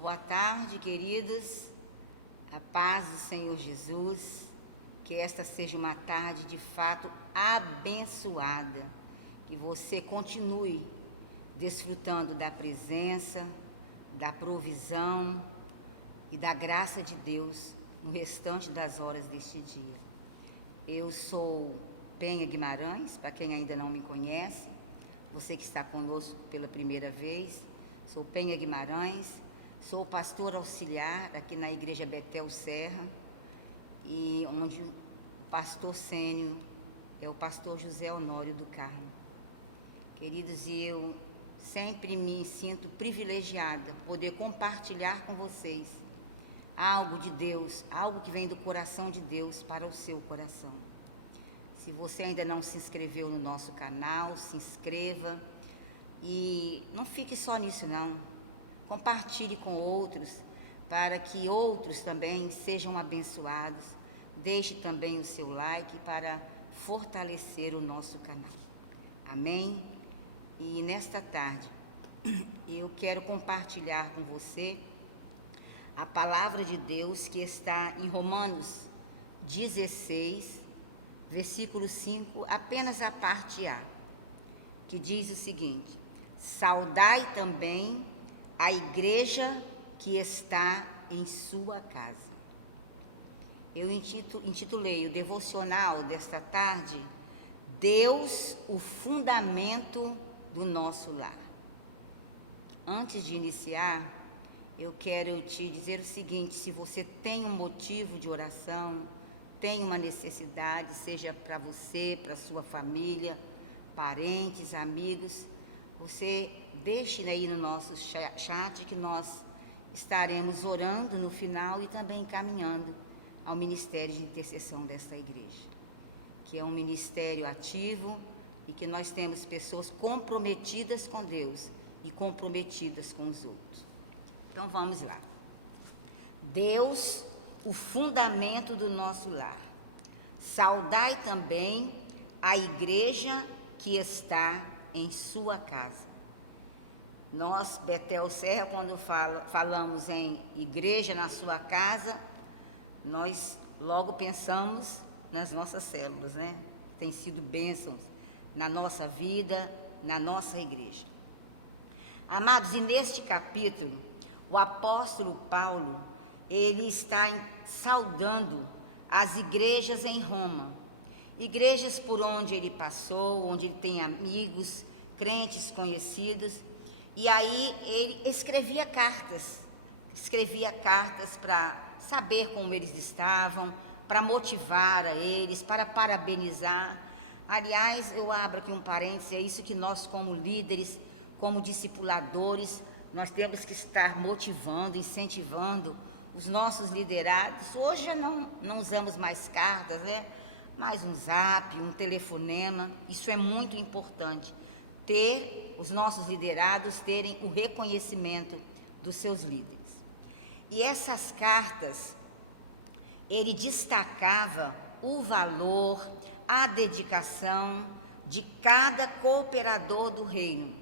Boa tarde, queridos. A paz do Senhor Jesus. Que esta seja uma tarde de fato abençoada. Que você continue desfrutando da presença, da provisão e da graça de Deus no restante das horas deste dia. Eu sou Penha Guimarães, para quem ainda não me conhece, você que está conosco pela primeira vez, sou Penha Guimarães, sou pastor auxiliar aqui na Igreja Betel Serra, e onde o pastor sênior é o pastor José Honório do Carmo. Queridos, eu sempre me sinto privilegiada poder compartilhar com vocês algo de Deus, algo que vem do coração de Deus para o seu coração. Se você ainda não se inscreveu no nosso canal, se inscreva e não fique só nisso não. Compartilhe com outros para que outros também sejam abençoados. Deixe também o seu like para fortalecer o nosso canal. Amém? E nesta tarde eu quero compartilhar com você a palavra de Deus que está em Romanos 16, versículo 5, apenas a parte A, que diz o seguinte: saudai também a igreja que está em sua casa. Eu intitulei o devocional desta tarde, Deus, o fundamento do nosso lar. Antes de iniciar, eu quero te dizer o seguinte: se você tem um motivo de oração, tem uma necessidade, seja para você, para sua família, parentes, amigos, você deixe aí no nosso chat que nós estaremos orando no final e também encaminhando ao ministério de intercessão desta igreja, que é um ministério ativo e que nós temos pessoas comprometidas com Deus e comprometidas com os outros. Então vamos lá. Deus, o fundamento do nosso lar. Saudai também a igreja que está em sua casa. Nós, Betel Serra, quando falamos em igreja na sua casa, nós logo pensamos nas nossas células, né? Tem sido bênçãos na nossa vida, na nossa igreja. Amados, e neste capítulo, o apóstolo Paulo, ele está saudando as igrejas em Roma, igrejas por onde ele passou, onde ele tem amigos, crentes conhecidos, e aí ele escrevia cartas para saber como eles estavam, para motivar a eles, para parabenizar. Aliás, eu abro aqui um parêntese, é isso que nós como líderes, como discipuladores, nós temos que estar motivando, incentivando os nossos liderados. Hoje já não usamos mais cartas, né? Mais um zap, um telefonema. Isso é muito importante, ter os nossos liderados terem o reconhecimento dos seus líderes. E essas cartas, ele destacava o valor, a dedicação de cada cooperador do reino.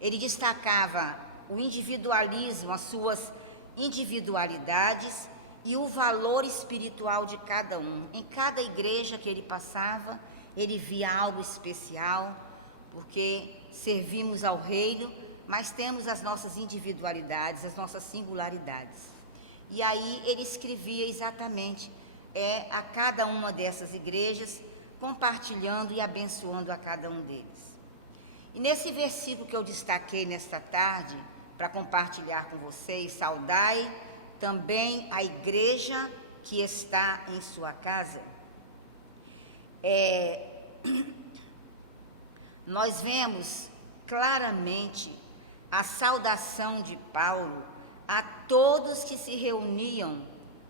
Ele destacava o individualismo, as suas individualidades e o valor espiritual de cada um. Em cada igreja que ele passava, ele via algo especial, porque servimos ao reino, mas temos as nossas individualidades, as nossas singularidades. E aí ele escrevia exatamente a cada uma dessas igrejas, compartilhando e abençoando a cada um deles. E nesse versículo que eu destaquei nesta tarde, para compartilhar com vocês, saudai também a igreja que está em sua casa. Nós vemos claramente a saudação de Paulo a todos que se reuniam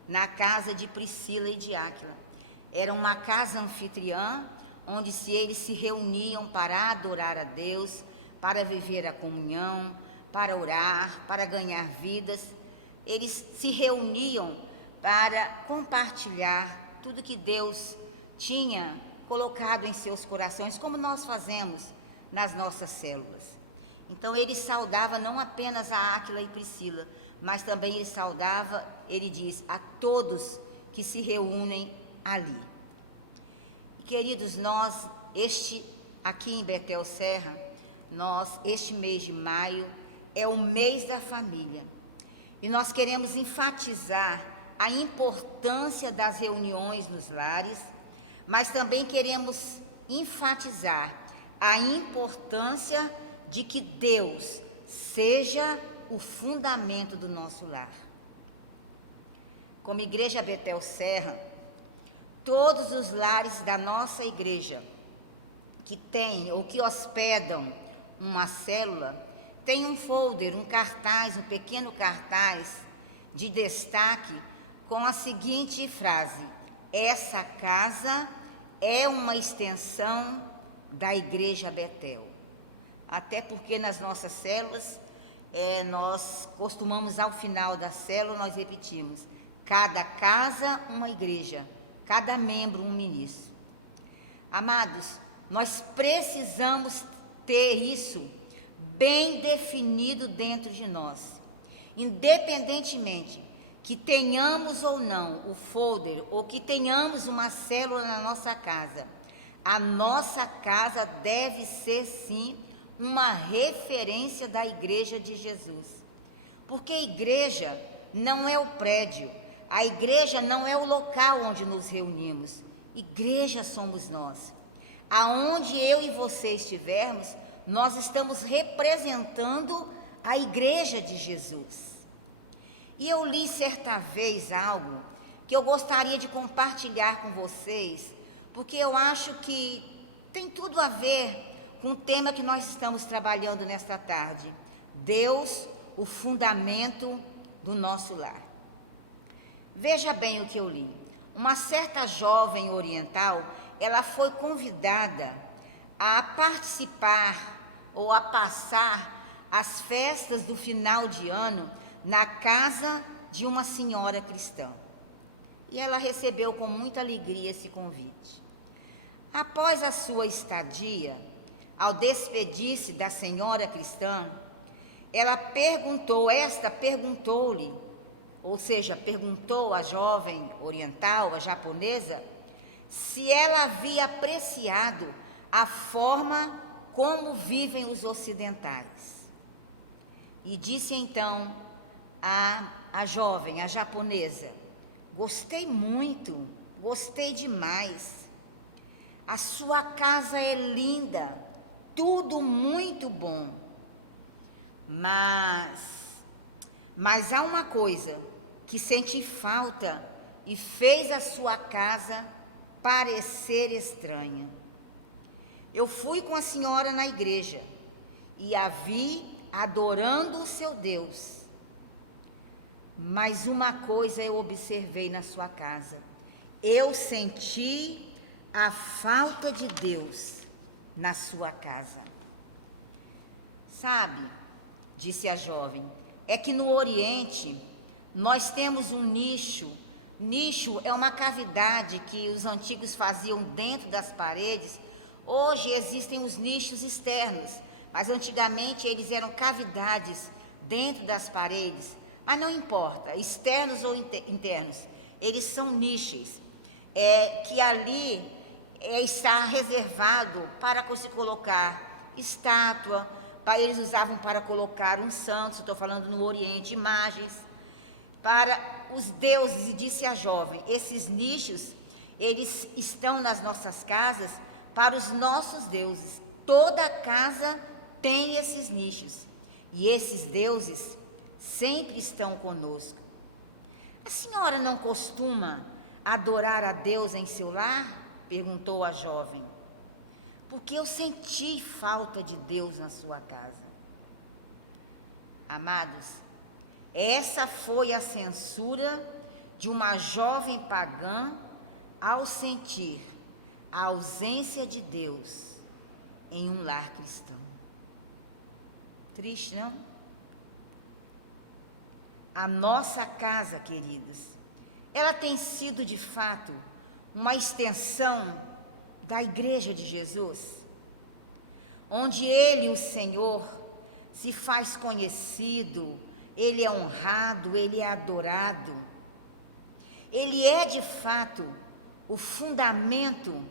na casa de Priscila e de Áquila. Era uma casa anfitriã, onde eles se reuniam para adorar a Deus, para viver a comunhão, para orar, para ganhar vidas. Eles se reuniam para compartilhar tudo que Deus tinha colocado em seus corações, como nós fazemos nas nossas células. Então ele saudava não apenas a Áquila e Priscila, mas também ele saudava, ele diz, a todos que se reúnem ali. E, queridos, nós, aqui em Betel Serra, este mês de maio, é o mês da família. E nós queremos enfatizar a importância das reuniões nos lares, mas também queremos enfatizar a importância de que Deus seja o fundamento do nosso lar. Como Igreja Betel Serra, todos os lares da nossa igreja que têm ou que hospedam uma célula, tem um folder, um cartaz, um pequeno cartaz de destaque com a seguinte frase: essa casa é uma extensão da Igreja Betel. Até porque nas nossas células, nós costumamos, ao final da célula, nós repetimos: cada casa, uma igreja, cada membro, um ministro. Amados, nós precisamos ter isso bem definido dentro de nós. Independentemente que tenhamos ou não o folder, ou que tenhamos uma célula na nossa casa, a nossa casa deve ser, sim, uma referência da Igreja de Jesus. Porque a igreja não é o prédio, a igreja não é o local onde nos reunimos, igreja somos nós. Aonde eu e você estivermos, nós estamos representando a Igreja de Jesus. E eu li certa vez algo que eu gostaria de compartilhar com vocês, porque eu acho que tem tudo a ver com o tema que nós estamos trabalhando nesta tarde. Deus, o fundamento do nosso lar. Veja bem o que eu li. Uma certa jovem oriental, ela foi convidada a participar ou a passar as festas do final de ano na casa de uma senhora cristã. E ela recebeu com muita alegria esse convite. Após a sua estadia, ao despedir-se da senhora cristã, ela perguntou-lhe, ou seja, perguntou à jovem oriental, a japonesa, se ela havia apreciado a forma como vivem os ocidentais. E disse então a jovem, a japonesa: gostei muito, gostei demais. A sua casa é linda, tudo muito bom. Mas há uma coisa que senti falta e fez a sua casa parecer estranha. Eu fui com a senhora na igreja e a vi adorando o seu Deus. Mas uma coisa eu observei na sua casa: eu senti a falta de Deus na sua casa. Sabe, disse a jovem, é que no Oriente nós temos um nicho. Nicho é uma cavidade que os antigos faziam dentro das paredes. Hoje existem os nichos externos, mas antigamente eles eram cavidades dentro das paredes. Mas não importa, externos ou internos, eles são nichos, que ali está reservado para se colocar estátua, eles usavam para colocar um santo, estou falando no Oriente, imagens, para os deuses. E disse a jovem: esses nichos, eles estão nas nossas casas para os nossos deuses. Toda casa tem esses nichos, e esses deuses sempre estão conosco. A senhora não costuma adorar a Deus em seu lar? Perguntou a jovem. Porque eu senti falta de Deus na sua casa. Amados, essa foi a censura de uma jovem pagã ao sentir a ausência de Deus em um lar cristão. Triste, não? A nossa casa, queridos, ela tem sido de fato uma extensão da Igreja de Jesus, onde Ele, o Senhor, se faz conhecido, Ele é honrado, Ele é adorado. Ele é, de fato, o fundamento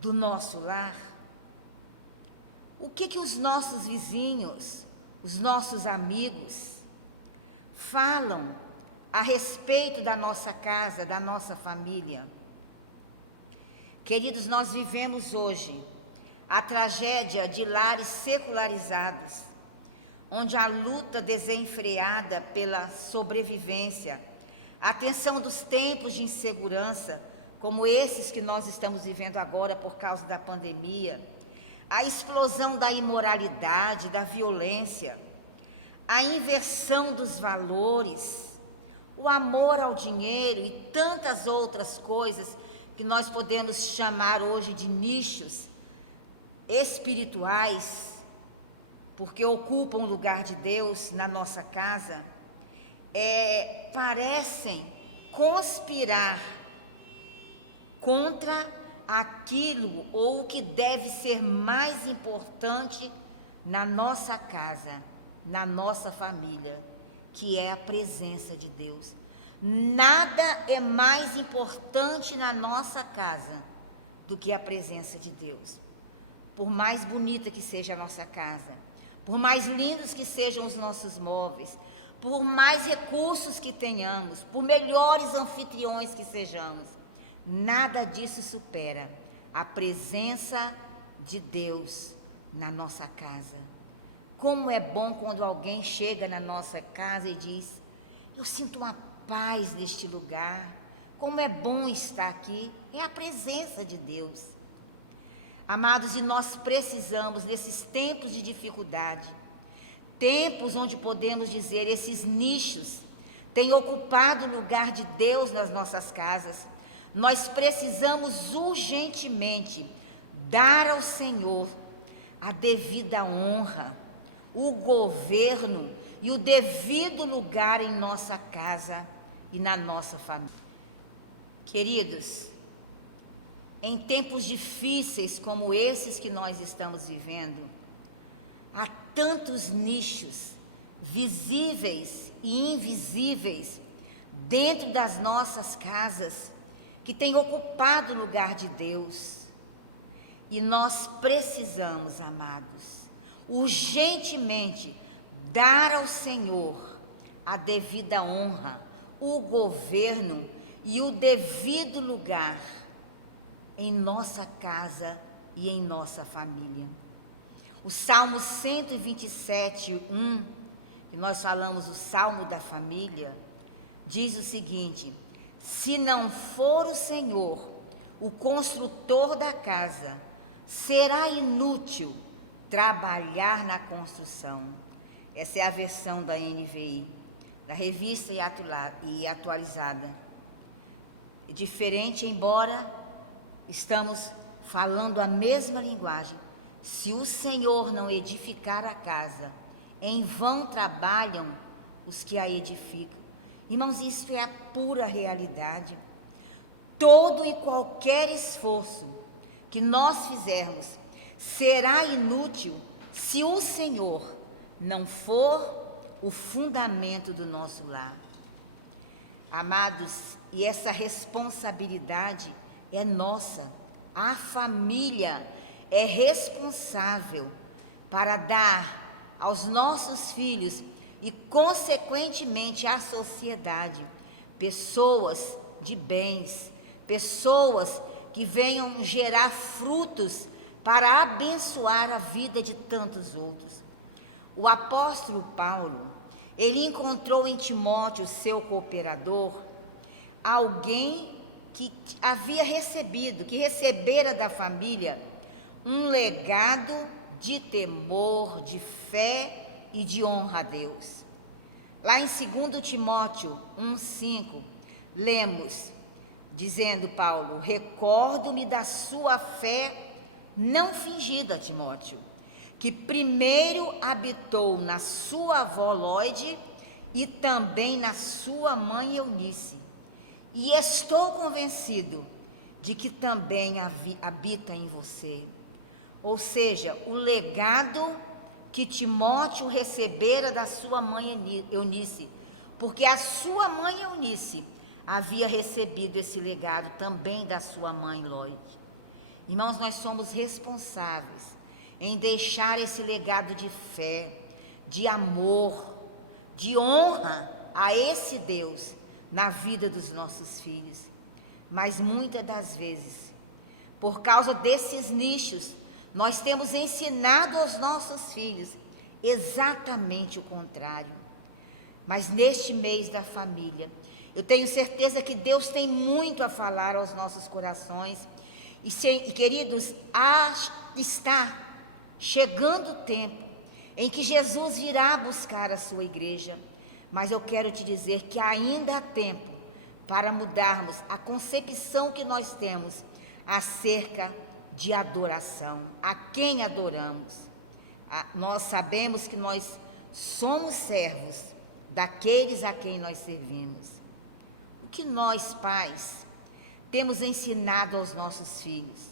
do nosso lar. O que os nossos vizinhos, os nossos amigos, falam a respeito da nossa casa, da nossa família? Queridos, nós vivemos hoje a tragédia de lares secularizados, onde a luta desenfreada pela sobrevivência, a tensão dos tempos de insegurança, como esses que nós estamos vivendo agora por causa da pandemia, a explosão da imoralidade, da violência, a inversão dos valores, o amor ao dinheiro e tantas outras coisas que nós podemos chamar hoje de nichos espirituais, porque ocupam o lugar de Deus na nossa casa, parecem conspirar contra aquilo ou o que deve ser mais importante na nossa casa, na nossa família, que é a presença de Deus. Nada é mais importante na nossa casa do que a presença de Deus. Por mais bonita que seja a nossa casa, por mais lindos que sejam os nossos móveis, por mais recursos que tenhamos, por melhores anfitriões que sejamos, nada disso supera a presença de Deus na nossa casa. Como é bom quando alguém chega na nossa casa e diz: eu sinto uma paz neste lugar, como é bom estar aqui. É a presença de Deus. Amados, e nós precisamos, nesses tempos de dificuldade, tempos onde podemos dizer, esses nichos têm ocupado o lugar de Deus nas nossas casas, nós precisamos urgentemente dar ao Senhor a devida honra, o governo e o devido lugar em nossa casa e na nossa família. Queridos, em tempos difíceis como esses que nós estamos vivendo, há tantos nichos, visíveis e invisíveis, dentro das nossas casas, que têm ocupado o lugar de Deus. E nós precisamos, amados, urgentemente dar ao Senhor a devida honra, o governo e o devido lugar em nossa casa e em nossa família. O Salmo 127, 1, que nós falamos o Salmo da família, diz o seguinte: se não for o Senhor o construtor da casa, será inútil trabalhar na construção. Essa é a versão da NVI, da Revista e Atualizada. Diferente, embora estamos falando a mesma linguagem. Se o Senhor não edificar a casa, em vão trabalham os que a edificam. Irmãos, isso é a pura realidade. Todo e qualquer esforço que nós fizermos será inútil se o Senhor não for o fundamento do nosso lar. Amados, e essa responsabilidade é nossa. A família é responsável para dar aos nossos filhos e, consequentemente, à sociedade, pessoas de bens, pessoas que venham gerar frutos para abençoar a vida de tantos outros. O apóstolo Paulo, ele encontrou em Timóteo, seu cooperador, alguém que havia recebido, que recebera da família um legado de temor, de fé e de honra a Deus. Lá em 2 Timóteo 1,5, lemos, dizendo Paulo: recordo-me da sua fé não fingida, Timóteo, que primeiro habitou na sua avó Lóide e também na sua mãe Eunice, e estou convencido de que também habita em você. Ou seja, o legado que Timóteo recebera da sua mãe Eunice, porque a sua mãe Eunice havia recebido esse legado também da sua mãe Lloyd. Irmãos, nós somos responsáveis em deixar esse legado de fé, de amor, de honra a esse Deus na vida dos nossos filhos. Mas muitas das vezes, por causa desses nichos, nós temos ensinado aos nossos filhos exatamente o contrário. Mas neste mês da família, eu tenho certeza que Deus tem muito a falar aos nossos corações. E queridos, está chegando o tempo em que Jesus virá buscar a sua igreja. Mas eu quero te dizer que ainda há tempo para mudarmos a concepção que nós temos acerca de adoração, a quem adoramos. Nós sabemos que nós somos servos daqueles a quem nós servimos. O que nós, pais, temos ensinado aos nossos filhos?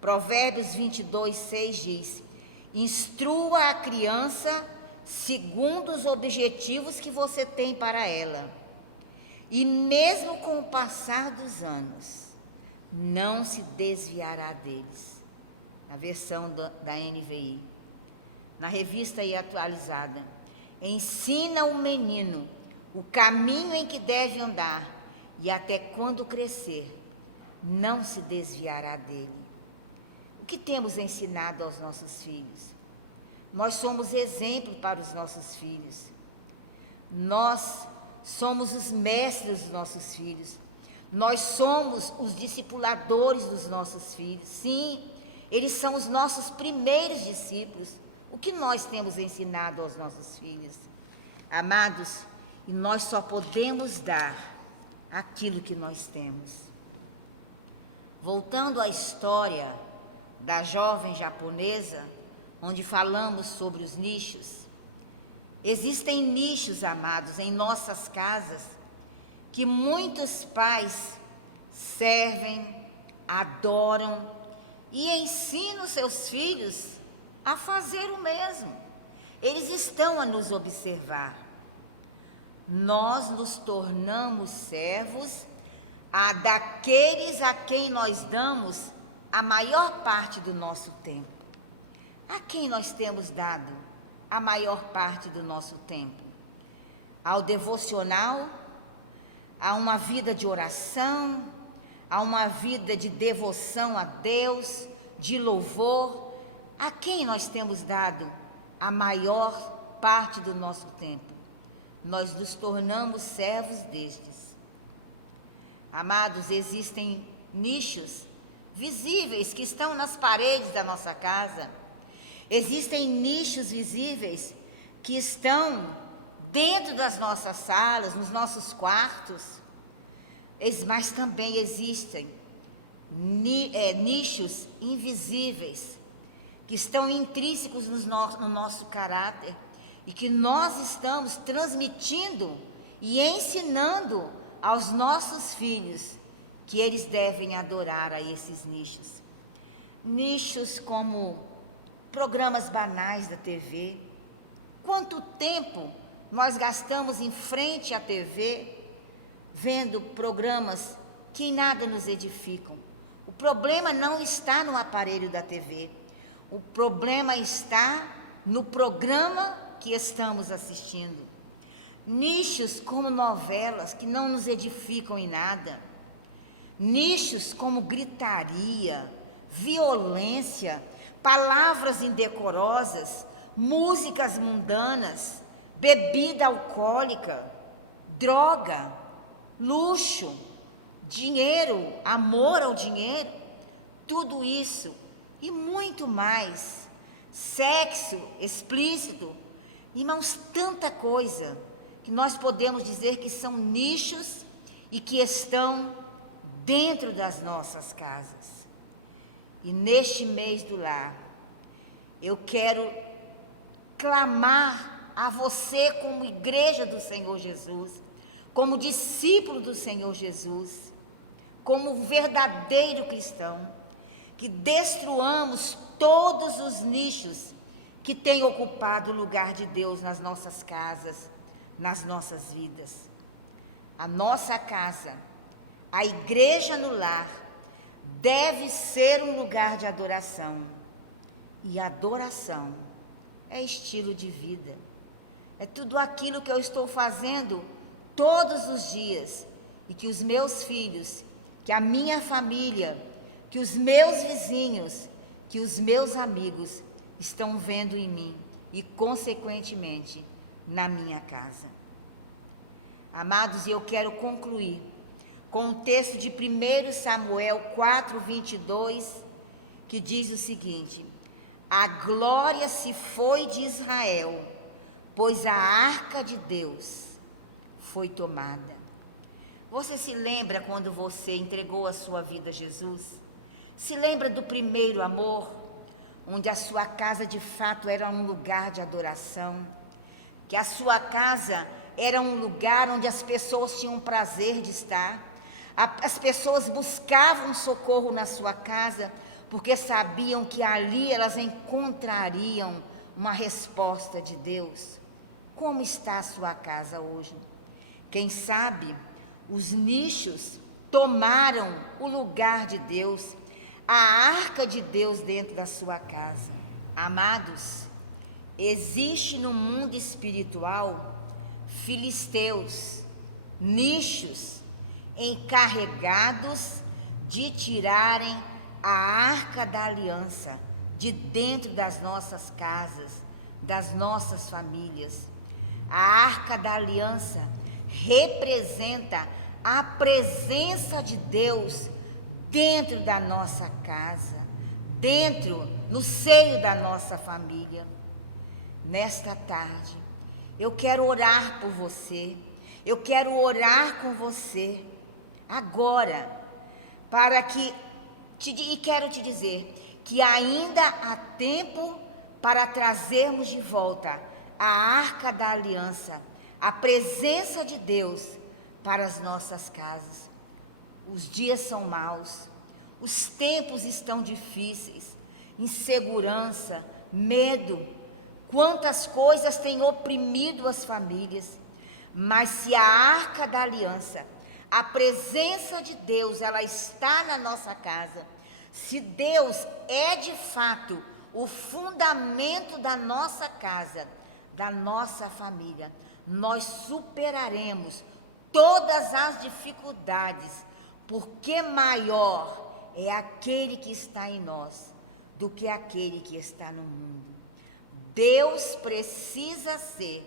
Provérbios 22:6 diz: instrua a criança segundo os objetivos que você tem para ela, e mesmo com o passar dos anos, não se desviará deles. Na versão da NVI. Na revista aí atualizada: ensina o menino o caminho em que deve andar, e até quando crescer, não se desviará dele. O que temos ensinado aos nossos filhos? Nós somos exemplo para os nossos filhos. Nós somos os mestres dos nossos filhos. Nós somos os discipuladores dos nossos filhos. Sim, eles são os nossos primeiros discípulos. O que nós temos ensinado aos nossos filhos? Amados, e nós só podemos dar aquilo que nós temos. Voltando à história da jovem japonesa, onde falamos sobre os nichos, existem nichos, amados, em nossas casas, que muitos pais servem, adoram e ensinam seus filhos a fazer o mesmo. Eles estão a nos observar. Nós nos tornamos servos daqueles a quem nós damos a maior parte do nosso tempo. A quem nós temos dado a maior parte do nosso tempo? Ao devocional, a uma vida de oração, a uma vida de devoção a Deus, de louvor. A quem nós temos dado a maior parte do nosso tempo? Nós nos tornamos servos destes. Amados, existem nichos visíveis que estão nas paredes da nossa casa. Existem nichos visíveis que estão dentro das nossas salas, nos nossos quartos. Mas também existem nichos invisíveis que estão intrínsecos no nosso caráter e que nós estamos transmitindo e ensinando aos nossos filhos que eles devem adorar a esses nichos. Nichos como programas banais da TV. Quanto tempo nós gastamos em frente à TV vendo programas que em nada nos edificam? O problema não está no aparelho da TV. O problema está no programa que estamos assistindo. Nichos como novelas que não nos edificam em nada. Nichos como gritaria, violência, palavras indecorosas, músicas mundanas, bebida alcoólica, droga, luxo, dinheiro, amor ao dinheiro, tudo isso e muito mais, sexo explícito, irmãos, tanta coisa que nós podemos dizer que são nichos e que estão dentro das nossas casas. E neste mês do lar, eu quero clamar a você como igreja do Senhor Jesus, como discípulo do Senhor Jesus, como verdadeiro cristão, que destruamos todos os nichos que tem ocupado o lugar de Deus nas nossas casas, nas nossas vidas. A nossa casa, a igreja no lar, deve ser um lugar de adoração. E adoração é estilo de vida. É tudo aquilo que eu estou fazendo todos os dias e que os meus filhos, que a minha família, que os meus vizinhos, que os meus amigos estão vendo em mim e, consequentemente, na minha casa. Amados, eu quero concluir com o texto de 1 Samuel 4:22, que diz o seguinte: a glória se foi de Israel, pois a arca de Deus foi tomada. Você se lembra quando você entregou a sua vida a Jesus? Se lembra do primeiro amor, onde a sua casa de fato era um lugar de adoração? Que a sua casa era um lugar onde as pessoas tinham prazer de estar? As pessoas buscavam socorro na sua casa, porque sabiam que ali elas encontrariam uma resposta de Deus. Como está a sua casa hoje? Quem sabe os nichos tomaram o lugar de Deus, a arca de Deus dentro da sua casa. Amados, existe no mundo espiritual filisteus, nichos, encarregados de tirarem a arca da aliança de dentro das nossas casas, das nossas famílias. A arca da aliança representa a presença de Deus dentro da nossa casa, no seio da nossa família. Nesta tarde, eu quero orar por você, eu quero orar com você agora, e quero te dizer que ainda há tempo para trazermos de volta a arca da aliança, a presença de Deus para as nossas casas. Os dias são maus, os tempos estão difíceis, insegurança, medo, quantas coisas têm oprimido as famílias. Mas se a arca da aliança, a presença de Deus, ela está na nossa casa, se Deus é de fato o fundamento da nossa casa, da nossa família, nós superaremos todas as dificuldades, porque maior é aquele que está em nós do que aquele que está no mundo. Deus precisa ser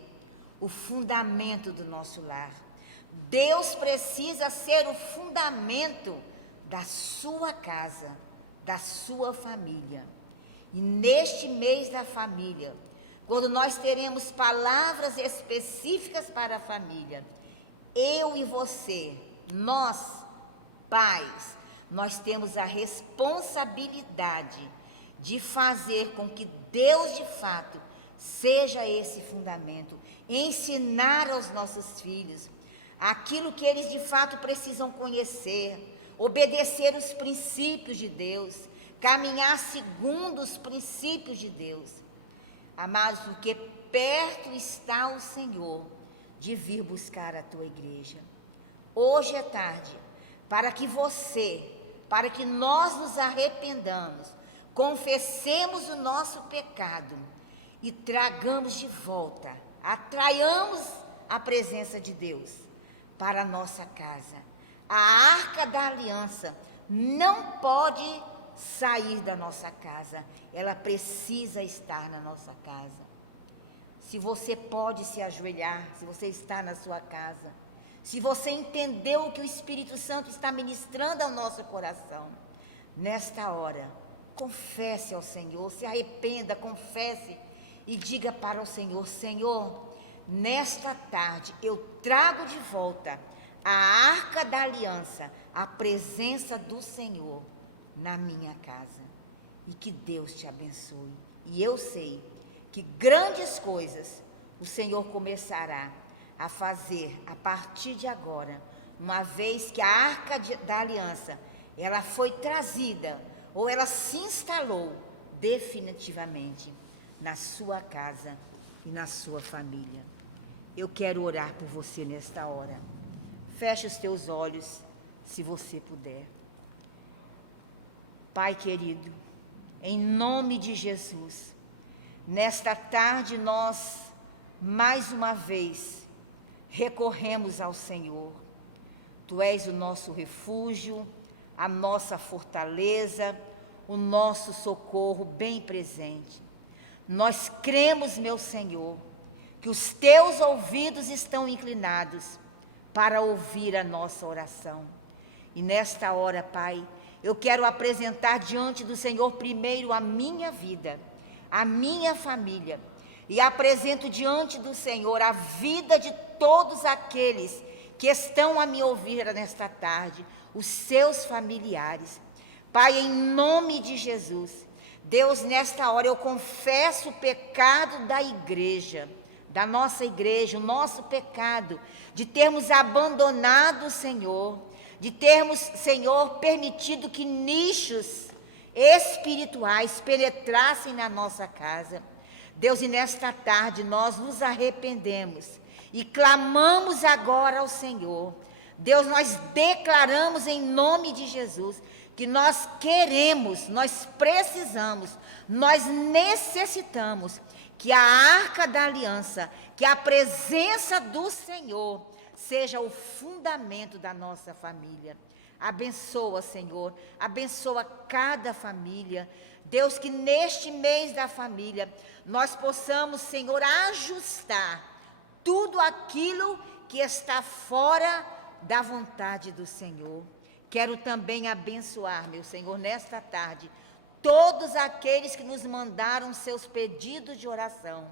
o fundamento do nosso lar. Deus precisa ser o fundamento da sua casa, da sua família. E neste mês da família, quando nós teremos palavras específicas para a família, eu e você, nós, pais, nós temos a responsabilidade de fazer com que Deus, de fato, seja esse fundamento, ensinar aos nossos filhos aquilo que eles, de fato, precisam conhecer, obedecer os princípios de Deus, caminhar segundo os princípios de Deus. Amados, porque perto está o Senhor de vir buscar a tua igreja. Hoje é tarde para que nós nos arrependamos, confessemos o nosso pecado e tragamos de volta, atraiamos a presença de Deus para a nossa casa. A arca da aliança não pode sair da nossa casa, ela precisa estar na nossa casa. Se você pode se ajoelhar, se você está na sua casa, se você entendeu o que o Espírito Santo está ministrando ao nosso coração, nesta hora, confesse ao Senhor, se arrependa, confesse e diga para o Senhor: Senhor, nesta tarde eu trago de volta a arca da aliança, a presença do Senhor na minha casa. E que Deus te abençoe. E eu sei que grandes coisas o Senhor começará a fazer a partir de agora, uma vez que a arca da aliança, ela foi trazida, ou ela se instalou definitivamente na sua casa e na sua família. Eu quero orar por você nesta hora. Feche os teus olhos, se você puder. Pai querido, em nome de Jesus, nesta tarde nós, mais uma vez, recorremos ao Senhor. Tu és o nosso refúgio, a nossa fortaleza, o nosso socorro bem presente. Nós cremos, meu Senhor, que os teus ouvidos estão inclinados para ouvir a nossa oração. E nesta hora, Pai, eu quero apresentar diante do Senhor primeiro a minha vida, a minha família, e apresento diante do Senhor a vida de todos aqueles que estão a me ouvir nesta tarde, os seus familiares. Pai, em nome de Jesus, Deus, nesta hora eu confesso o pecado da igreja, da nossa igreja, o nosso pecado de termos abandonado o Senhor, de termos, Senhor, permitido que nichos espirituais penetrassem na nossa casa. Deus, e nesta tarde nós nos arrependemos e clamamos agora ao Senhor. Deus, nós declaramos em nome de Jesus que nós queremos, nós precisamos, nós necessitamos que a arca da aliança, que a presença do Senhor seja o fundamento da nossa família. Abençoa, Senhor, abençoa cada família. Deus, que neste mês da família nós possamos, Senhor, ajustar tudo aquilo que está fora da vontade do Senhor. Quero também abençoar, meu Senhor, nesta tarde, todos aqueles que nos mandaram seus pedidos de oração.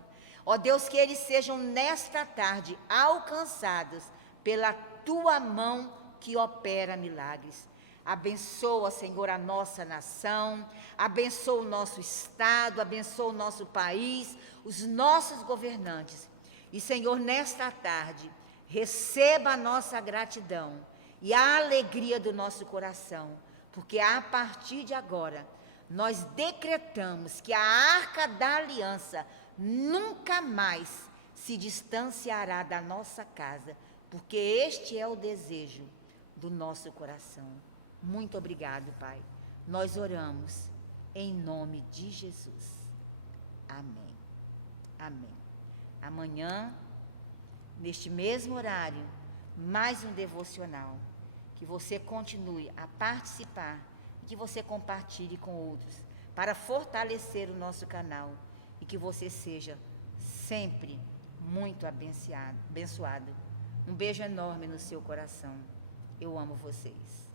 Ó Deus, que eles sejam nesta tarde alcançados pela tua mão que opera milagres. Abençoa, Senhor, a nossa nação, abençoa o nosso estado, abençoa o nosso país, os nossos governantes. E, Senhor, nesta tarde, receba a nossa gratidão e a alegria do nosso coração, porque a partir de agora, nós decretamos que a arca da aliança nunca mais se distanciará da nossa casa, porque este é o desejo do nosso coração. Muito obrigado, Pai. Nós oramos em nome de Jesus. Amém. Amém. Amanhã, neste mesmo horário, mais um devocional. Que você continue a participar e que você compartilhe com outros para fortalecer o nosso canal e que você seja sempre muito abençoado. Um beijo enorme no seu coração. Eu amo vocês.